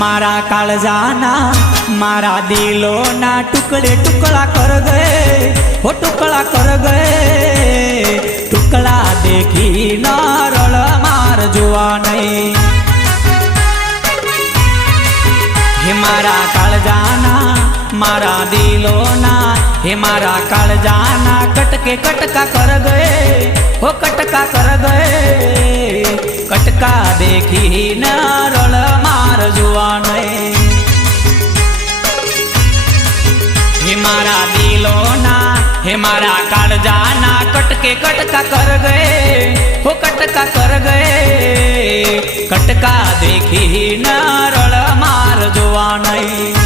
मारा काळजाना मारा दिलोना टुकड़े टुकड़ा कर गए हो टुकड़ा कर गए टुकड़ा देखी न रड़ मार जुआ नहीं हे मारा काळजाना मारा दिलोना हे मारा काळजाना कटके कटका कर गए हो कटका कर गए कटका देखी न रड़ मार जुआ नहीं हे मारा दिलोना हे मारा काळजाना कटके कटका कर गए हो कटका कर गए कटका देखी न रड़ मार जुआ नहीं।